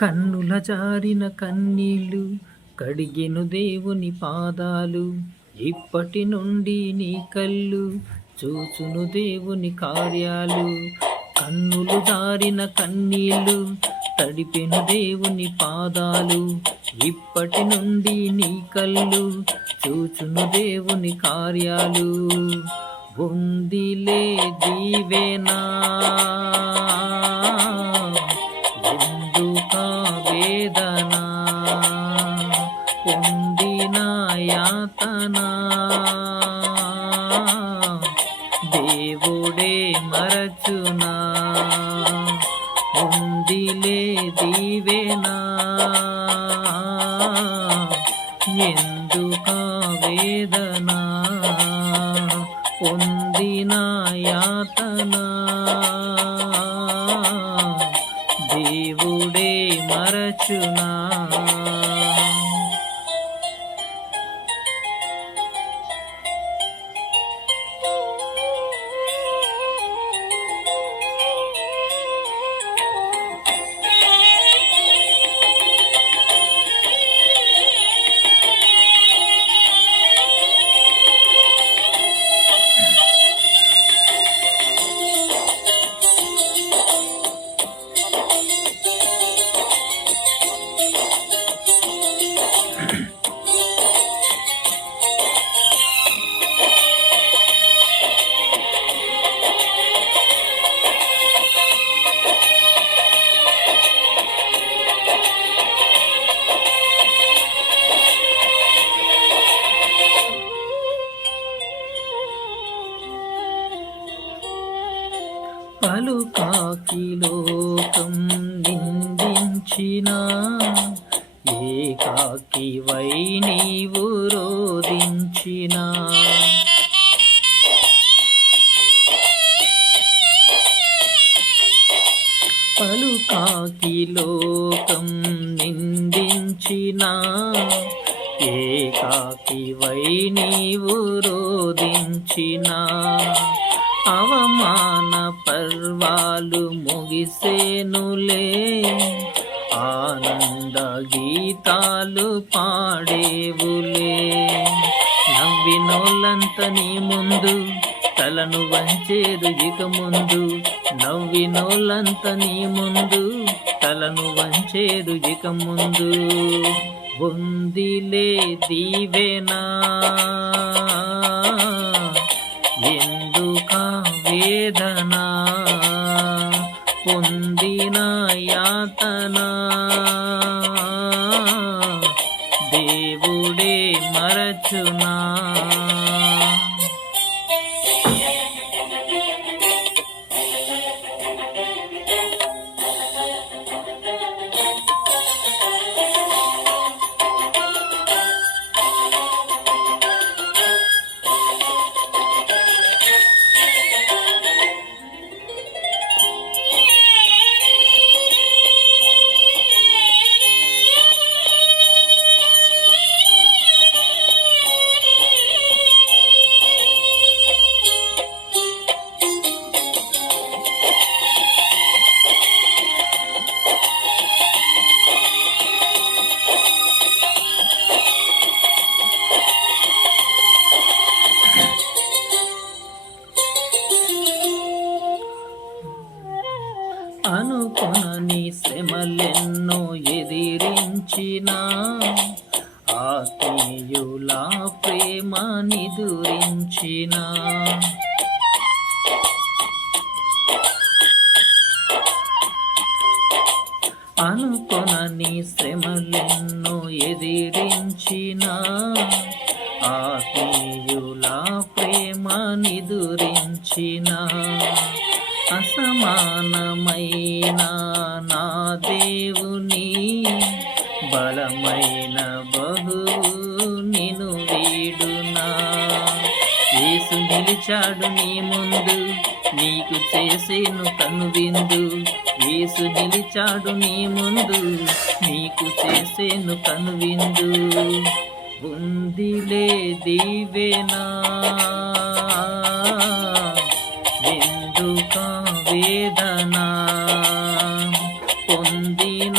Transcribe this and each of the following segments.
కన్నుల జారిన కన్నీళ్ళు కడిగెను దేవుని పాదాలు. ఇప్పటి నుండి నీ కళ్ళు చూచును దేవుని కార్యాలు. కన్నులు జారిన కన్నీళ్ళు తడిపెను దేవుని పాదాలు. ఇప్పటి నుండి నీ కళ్ళు చూచును దేవుని కార్యాలు. ఉందిలే దీవెనా ఎందుకా వేదనా పొందిన యాతనా దేవుడే మరచునా. ఉందిలే దీవెనా ఎందుకా వేదనా పొందిన యాతనా దేవుడే మరచునా. పలుకాకి లోకం నిందించిన ఏకాకి వై నీవు రోధించిన. పలుకాకి లోకం నిందించిన ఏకాకి వై నీవు రోధించిన. అవమాన పర్వాలు ముగిసేనులే ఆనంద గీతాలు పాడేవులే. నవ్వినోళ్ళంత నీ ముందు తలను వంచేరు ఇక ముందు. నవ్వినోళ్ళంత నీ ముందు తలను వంచేరు ఇక ముందు. ఉందిలే దీవెనా ఎందుకా వేదనా పొందిన యాతనా దేవుడే మరచునా. అనుకొనని శ్రమలెన్నో ఎదిరించిన ఆత్మీయుల ప్రేమ నిదురించిన. అనుకొనని శ్రమలెన్నో ఎదిరించిన ఆత్మీయుల ప్రేమ నిదురించిన. అసమానమైన నా దేవుని బలమైన బహువు నిను వీడునా. యేసు నిలిచాడు నీ ముందు నీకు చేసేను కనువిందు. యేసు నిలిచాడు నీ ముందు నీకు చేసేను కనువిందు. ఉందిలే దీవెనా ఎందుకా వేదనా పొందిన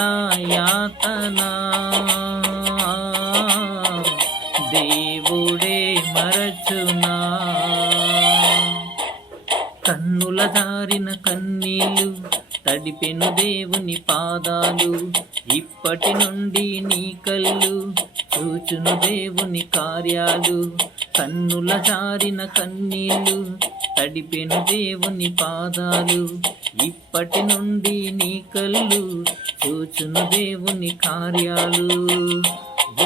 కన్నుల జారిన కన్నీళ్ళు తడిపెను దేవుని పాదాలు, ఇప్పటి నుండి నీ కళ్ళు చూచును దేవుని కార్యాలు. కన్నుల జారిన కన్నీళ్ళు తడిపెను దేవుని పాదాలు, ఇప్పటి నుండి నీ కళ్ళు చూచును దేవుని కార్యాలు.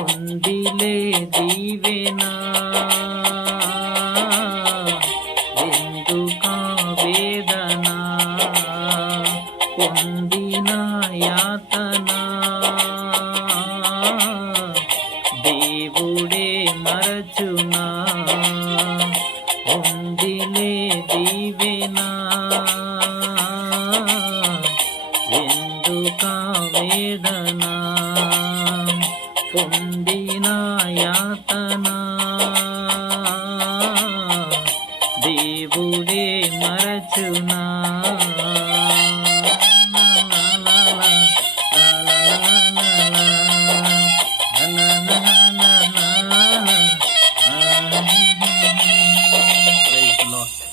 ఉందిలే దీవెనా ఎందుకా వేదన, పొందిన యాతన దేవుడే మరచునా. ఉందిలే దీవెనా ఎందుకా వేదన, పొందిన యాతన దేవుడే మరచునా.